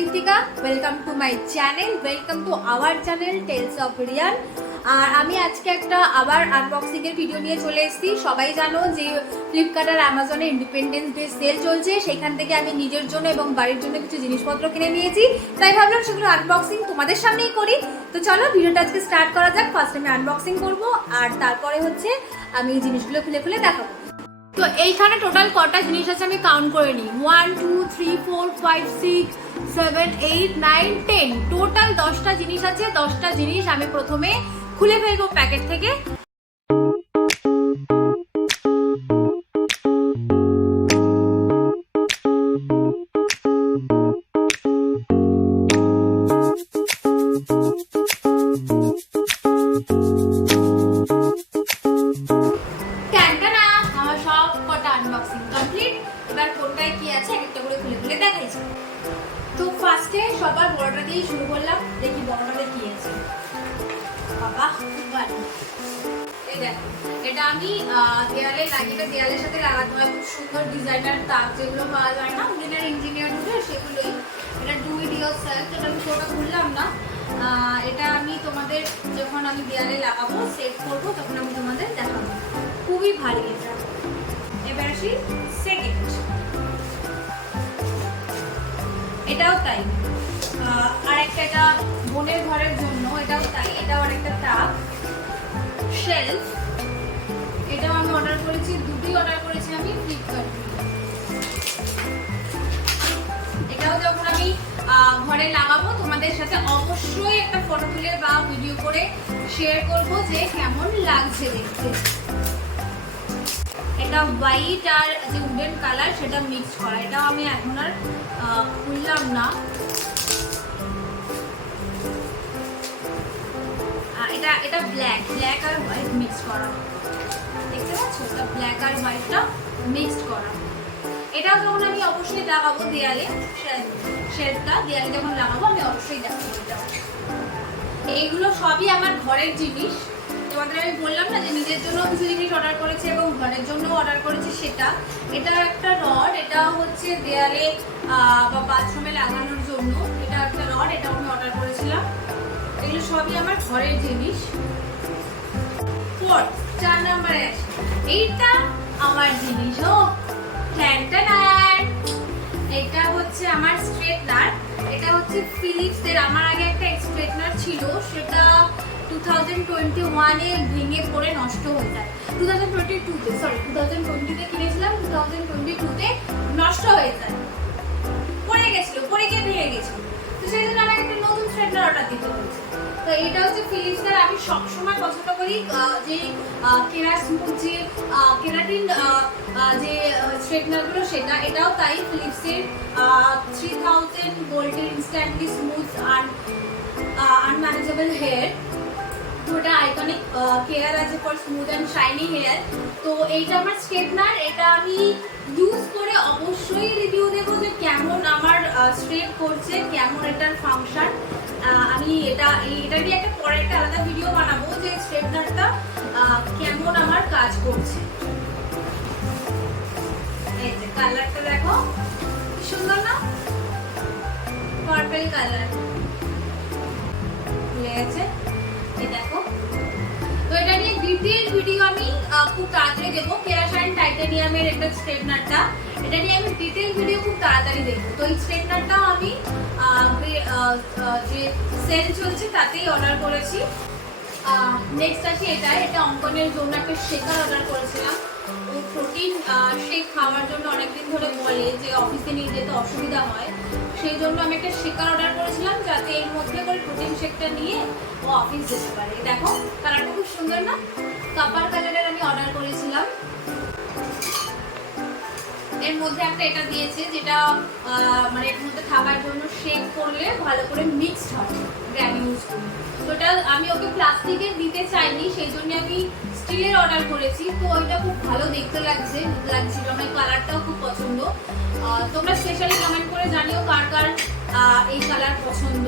Ritika, welcome to my channel, welcome to our channel tales of Riyan. আর আমি আজকে একটা আবার আনবক্সিং এর ভিডিও নিয়ে চলে এসেছি। সবাই জানো যে ফ্লিপকার্ট আর অ্যামাজনে ইন্ডিপেন্ডেন্স ডে সেল চলছে, সেখান থেকে আমি নিজের জন্য এবং বাড়ির জন্য কিছু জিনিসপত্র কিনে নিয়েছি, তাই ভাবলাম সেগুলো আনবক্সিং তোমাদের সামনেই করি। তো চলো ভিডিওটা আজকে স্টার্ট করা যাক। ফার্স্ট আমি আনবক্সিং করব আর তারপরে হচ্ছে আমি জিনিসগুলো খুলে খুলে দেখাবো। তো এইখানে টোটাল কটা জিনিস আছে আমি কাউন্ট করে নিই। 1 2 3 4 5 6 7 8 9 10, টোটাল 10টা জিনিস আছে। 10টা জিনিস আমি প্রথমে খুলে ফেলবো প্যাকেট থেকে। Unboxing complete. এবার কোনটায় কি আছে একটা করে খুলে খুলে দেখাইছি। তো ফার্স্টে সবার বড়টা দিয়ে শুরু করলাম, দেখি বড়টাতে কি আছে। বাবা খুব ভালো, এই দেখো, এটা আমি দেয়ালে লাগিয়ে, দেয়ালের সাথে লাগাতে হয়। খুব সুন্দর ডিজাইনার তাক যেগুলো পাওয়া যায় না উইনার ইঞ্জিনিয়ার হলে, সেগুলোই। এটা ডু ইট ইয়োরসেলফ, এটা আমি পুরোটা খুললাম না। এটা আমি তোমাদের যখন আমি দেয়ালে লাগাবো, সেট করবো, তখন আমি তোমাদের দেখাবো। খুবই ভালো এটা। এবার আসি সেকেন্ড, এটাও তাই। আর একটা, এটা বোনের ঘরের জন্য, এটাও তাই। এটাও আরেকটা তাক শেলফ, এটাও আমি অর্ডার করেছি, দুটোই অর্ডার করেছি আমি ফ্লিপকার্ট। এটাও যখন আমি ঘরে লাগাবো, তোমাদের সাথে অবশ্যই একটা ফটো তুলে বা ভিডিও করে শেয়ার করব যে কেমন লাগছে দেখতে। এটা হোয়াইট আর যে উডেন কালার সেটা মিক্স করা, এটাও আমি এখন আর খুললাম না। এটা ব্ল্যাক আর হোয়াইট মিক্স করা, দেখতে পাচ্ছ? এটা ব্ল্যাক আর হোয়াইটটা মিক্সড করা। এটাও যখন আমি অবশ্যই লাগাবো দেয়ালে, শেলফটা দেয়ালে যখন লাগাবো আমি অবশ্যই দেখাবো। এইগুলো সবই আমার ঘরের জিনিস। তোমাদের আমি বললাম না যে নিজের জন্য কিছু জিনিস অর্ডার করেছি এবং ঘরের জন্য অর্ডার করেছি, সেটা। এটা একটা রড, এটা হচ্ছে দেয়ালে বা বাথরুমে লাগানোর জন্য। এটা একটা রড, এটা আমি অর্ডার করেছিলাম। এগুলো সবই আমার ঘরের জিনিস। 4 নম্বরে আসি, এইটা আমার জিনিস। এটা হচ্ছে আমার স্ট্রেটনার। এটা হচ্ছে ফিলিপসের। আমার আগে একটা স্ট্রেটনার ছিল, সেটা 2021-এ ভেঙে পড়ে নষ্ট হয়ে যায়। 2020-তে কিনেছিলাম, 2022-তে নষ্ট হয়ে যায়, পড়ে গিয়ে ভেঙে গেছিল। তো সেই জন্য আমাকে একটা নতুন স্ট্রেটনার অর্ডার দিতে হয়েছে। তো এটা হচ্ছে ফিলিপসের। আমি সবসময় পছন্দ করি যে কেরাসমুথ, যে কেরাটিন যে স্ট্রেটনারগুলো, সেটা। এটাও তাই, ফিলিপসের 3000 golden instantly smooth and unmanageable hair. ওটা আইকনিক কেয়ার আছে for smooth and shiny hair. তো এইটা আমার স্ট্রেটনার। এটা আমি ইউজ করে অবশ্যই রিভিউ দেবো যে কেমন আমার স্ট্রেট করছে, কেমন এটার ফাংশন। আমি এটা নিয়ে একটা পরে একটা আলাদা ভিডিও বানাবো যে স্ট্রেটনারটা কেমন আমার কাজ করছে। এই যে কালারটা দেখো, সুন্দর না? পার্পল কালার খুলে গেছে, এই দেখো। তো এটা নিয়ে ডিটেইল ভিডিও আমি খুব তাড়াতাড়ি দেবো। কেরাশাইন টাইটানিয়ামের একটা স্ট্রেটনারটা, এটা নিয়ে আমি ডিটেইল ভিডিও খুব তাড়াতাড়ি দেবো। তো এই স্ট্রেটনারটাও আমি যে সেল চলছে তাতেই অর্ডার করেছি। নেক্সট আছে এটা অঙ্কনের জন্য একটা শেকার অর্ডার করেছিলাম। ও প্রোটিন শেক খাওয়ার জন্য অনেকদিন ধরে বলে যে অফিসে নিয়ে যেতে অসুবিধা হয়, সেই জন্য আমি একটা শেকার অর্ডার করেছিলাম, যাতে এর মধ্যে করে প্রোটিন শেকটা নিয়ে ও অফিস যেতে পারে। দেখো কালারটা খুব সুন্দর না? কাপার কালারের আমি অর্ডার করেছিলাম। এর মধ্যে একটা এটা দিয়েছে, যেটা মানে এর মধ্যে থাকার জন্য শেক করলে ভালো করে মিক্সড হয় গ্র্যানিউলসগুলো। তো এটা আমি ওকে প্লাস্টিকের দিতে চাইনি, সেই জন্য আমি স্টিলের অর্ডার করেছি। তো ওইটা খুব ভালো দেখতে লাগছিল, আমার কালারটাও খুব পছন্দ। তোমরা স্পেশালি কমেন্ট করে জানিও কার কার এই কালার পছন্দ।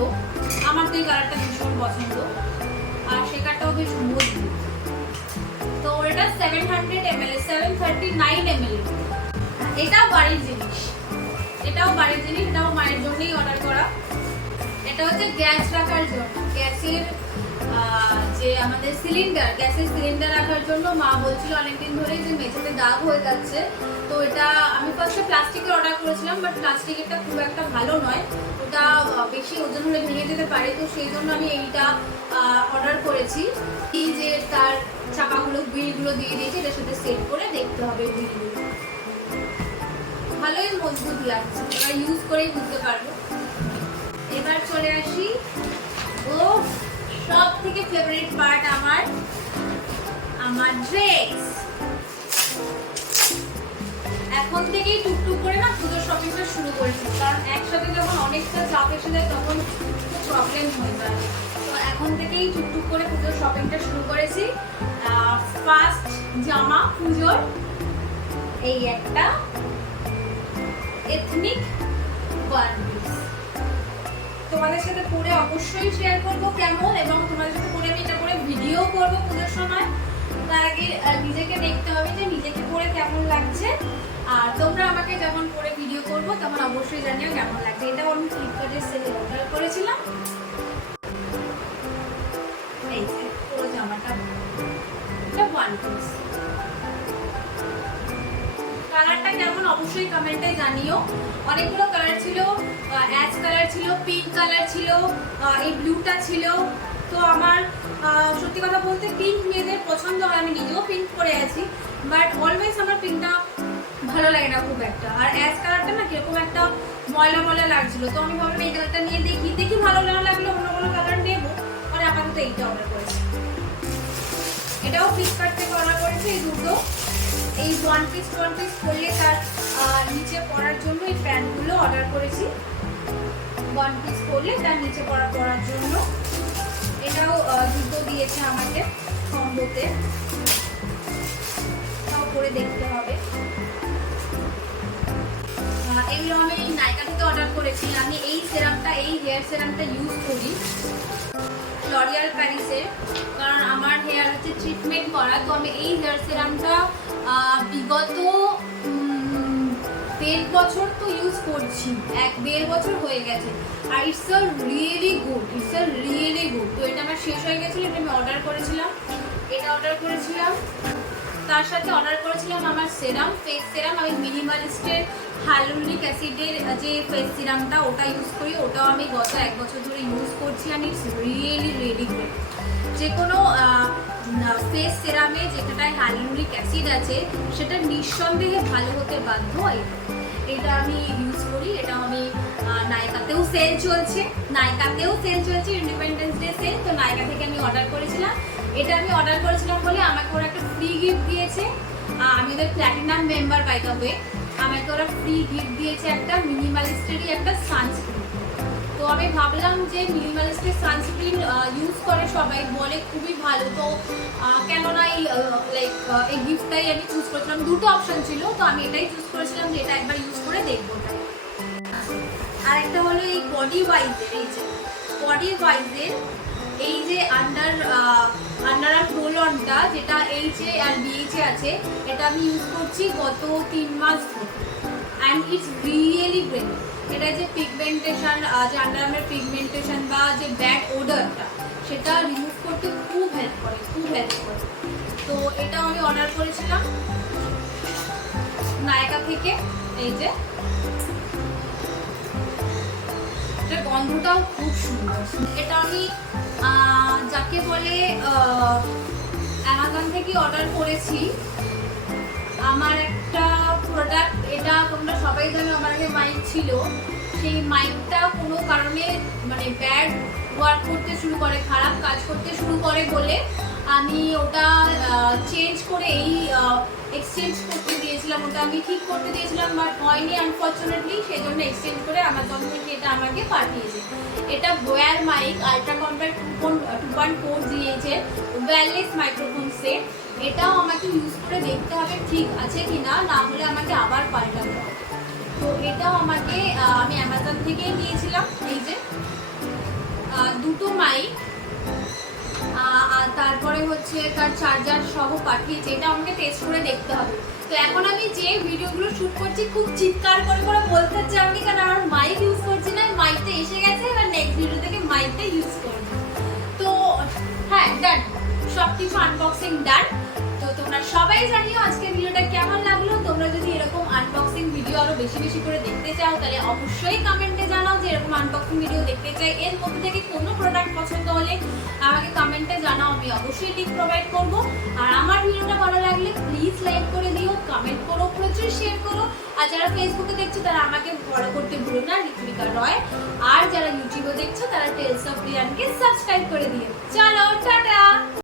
আমার তো এই কালারটা ভীষণ পছন্দ, আর শেকারটাও বেশ মজবুত। তো এটা 700 ml, 739 ml। এটা বাড়ির জিনিস। এটাও বাড়ির জিনিস, এটাও মায়ের জন্যই অর্ডার করা। এটা হচ্ছে গ্যাস রাখার জন্য, গ্যাসের যে আমাদের সিলিন্ডার, গ্যাসের সিলিন্ডার রাখার জন্য মা বলছিল অনেকদিন ধরেই যে মেঝেতে দাগ হয়ে যাচ্ছে। তো এটা আমি ফার্স্টে প্লাস্টিকের অর্ডার করেছিলাম, বাট প্লাস্টিকেরটা খুব একটা ভালো নয়, ওটা বেশি ওজন হলে ভেঙে যেতে পারে। তো সেই জন্য আমি এইটা অর্ডার করেছি। এই যে তার চাকাগুলো, হুইলগুলো দিয়ে দিয়েছি, এটার সাথে সেট করে দেখতে হবে হুইলগুলো। ভালোই মজবুত লাগছে, এবার ইউজ করেই বুঝতে পারবো। এবার চলে আসি ও সব থেকে ফেভারিট পার্ট আমার ড্রেস। এখন থেকেই টুকটুক করে না পুজোর শপিংটা শুরু করেছি, কারণ একসাথে যখন অনেকটা চাপ এসে যায় তখন খুব প্রবলেম হয়ে যায়। তো এখন থেকেই টুকটুক করে পুজোর শপিংটা শুরু করেছি। ফার্স্ট জামা পুজোর এই একটা এথনিক ওয়ান পিস, তোমাদের সাথে পরে অবশ্যই শেয়ার করব কেমন, এবং তোমাদের সাথে পরে আমি এটা করে ভিডিও করব পুজোর সময়। তার আগে নিজেকে দেখতে হবে যে নিজেকে পরে কেমন লাগছে, আর তোমরা আমাকে যখন পরে ভিডিও করবো তখন অবশ্যই জানিও কেমন লাগছে। এটাও আমি ফ্লিপকার্টের সেলে অর্ডার করেছিলাম। এই যে পুরো জামাটা, এটা ওয়ান পিস। কালারটা কেমন অবশ্যই কমেন্টে জানিও। অনেকগুলো কালার ছিল, অ্যাশ কালার ছিল, পিঙ্ক কালার ছিল, এই ব্লুটা ছিল। তো আমার সত্যি কথা বলতে পিঙ্ক মেয়েদের পছন্দ হয়, আমি নিজেও পিঙ্ক পরে আছি, বাট অলওয়েজ আমার পিঙ্কটা ভালো লাগে না খুব একটা। আর অ্যাশ কালারটা না কিরকম একটা ময়লা ময়লা লাগছিল, তো আমি ভাবলাম এই কালারটা নিয়ে দেখি ভালো না লাগলে অন্য কোনো কালার নেবো। মানে আপাতত এইটা অর্ডার করেছি, এটাও ফ্লিপকার্ট থেকে অর্ডার করেছি। এই দুটো এই ওয়ান পিস করলে তার নিচে পরার জন্য এই প্যান্টগুলো অর্ডার করেছি। ওয়ান পিস করলে তার নিচে পরার জন্য এটাও দুটো দিয়েছে আমাকে কম্বোতে, তাও করে দেখতে হবে। এগুলো আমি নাইকা থেকে অর্ডার করেছি। আমি এই সেরামটা, এই হেয়ার সেরামটা ইউজ করি লরিয়াল প্যারিসের, কারণ আমার হেয়ার হচ্ছে ট্রিটমেন্ট করা। তো আমি এই হেয়ার সেরামটা বিগত 1.5 বছর তো ইউজ করছি, 1-1.5 বছর হয়ে গেছে। আর ইটস আ রিয়েলি গুড। তো এটা আমার শেষ হয়ে গেছিলো, এটা আমি অর্ডার করেছিলাম। তার সাথে অর্ডার করেছিলাম আমার সেরাম, ফেস সেরাম। আমি মিনিমালিস্টের হাইলুরোনিক অ্যাসিডের যে ফেস সিরামটা ওটা ইউজ করি, ওটাও আমি গত 1 বছর ধরে ইউজ করছি। And it's really good. যে কোনো ফেস সেরামে যেটায় হাইলুরোনিক অ্যাসিড আছে সেটা নিঃসন্দেহে ভালো হতে বাধ্য। এটা আমি ইউজ করি। এটা আমি নাইকাতেও সেল চলছে, ইন্ডিপেন্ডেন্স ডে সেল। তো নাইকা থেকে আমি অর্ডার করেছিলাম। এটা আমি অর্ডার করেছিলাম বলে আমাকে ওরা একটা ফ্রি গিফট দিয়েছে। আমি ওদের platinum member, by the way. আমাকে ওরা ফ্রি গিফট দিয়েছে একটা মিনিমালিস্টেরই একটা সানস্ক্রিন। তো আমি ভাবলাম যে মিনিমালিস্টের সানস্ক্রিন ইউজ করে সবাই, বলে খুবই ভালো। তো কেননা এই গিফটটাই আমি চুজ করেছিলাম। দুটো অপশন ছিল, তো আমি এটাই চুজ করেছিলাম যে এটা একবার ইউজ করে দেখবো। আর একটা হলো এই বডি ওয়াইজের এই যে আন্ডার আর্ম রোল অনটা, যেটা এইচে আর বিএইচে আছে, এটা আমি ইউজ করছি গত 3 মাস ধরে। And it's really great. এটা যে পিগমেন্টেশন, যে আন্ডার আর্মের পিগমেন্টেশন বা যে ব্যাড ওডারটা, সেটা রিমুভ করতে খুব হেল্প করে। তো এটাও আমি অর্ডার করেছিলাম নাইকা থেকে। এই যে এটার গন্ধটাও খুব সুন্দর। এটা আমি যাকে বলে অ্যামাজন থেকে অর্ডার করেছি। আমার একটা প্রোডাক্ট, এটা তোমরা সবাই জানো, আমার আগে মাইক ছিল, সেই মাইকটা কোনো কারণে মানে ব্যাড ওয়ার্ক করতে শুরু করে, খারাপ কাজ করতে শুরু করে বলে আমি ওটা চেঞ্জ করে এক্সচেঞ্জ করতে দিয়েছিলাম। ওটা আমি ঠিক করতে দিয়েছিলাম, বাট হয়নি আনফর্চুনেটলি। সেই জন্য এক্সচেঞ্জ করে অ্যামাজন থেকে এটা আমাকে পাঠিয়েছে। এটা বোয়ার মাইক আল্ট্রা কম্প্যাক্ট 2.4 দিয়েছে, ওয়্যারলেস মাইক্রোফোন সেট। এটাও আমাকে ইউজ করে দেখতে হবে ঠিক আছে কিনা, না হলে আমাকে আবার পাল্টাতে হবে। তো এটাও আমাকে আমি অ্যামাজন থেকেই নিয়েছিলাম। এই যে দুটো মাইক আর তারপরে হচ্ছে তার চার্জার সহ পাঠিয়েছে, এটা আমাকে টেস্ট করে দেখতে হবে। তো এখন আমি যে ভিডিওগুলো শ্যুট করছি খুব চিৎকার করে করে বলতে হচ্ছে আমি, কারণ আমার মাইক ইউজ করছি না, মাইকটা এসে গেছে, এবার নেক্সট ভিডিও থেকে মাইকটা ইউজ করবো। তো হ্যাঁ, ডান, সব কিছু আনবক্সিং ডান। তো তোমরা সবাই জানিও আজকের ভিডিওটা কেমন লাগলো। তোমরা যদি এরকম আনবক্সিং ভিডিও আরো বেশি বেশি করে দেখতে চাও তাহলে অবশ্যই কমেন্টে জানাও যে এরকম আনবক্সিং ভিডিও দেখতে চাই। এর মধ্যে থেকে কোনো প্রোডাক্ট পছন্দ হলে আমাকে কমেন্টে জানাও, আমি অবশ্যই লিংক প্রোভাইড করব। আর আমার ভিডিওটা ভালো লাগলে প্লিজ লাইক করে দিও, কমেন্ট করো, প্রচুর শেয়ার করো। আর যারা ফেসবুকে দেখছো তারা আমাকে ফলো করতে ভুলো না, ঋত্বিকা রয়। আর যারা ইউটিউবে দেখছো তারা টেলস অফ রিয়ানকে সাবস্ক্রাইব করে দিও। চলো টাটা।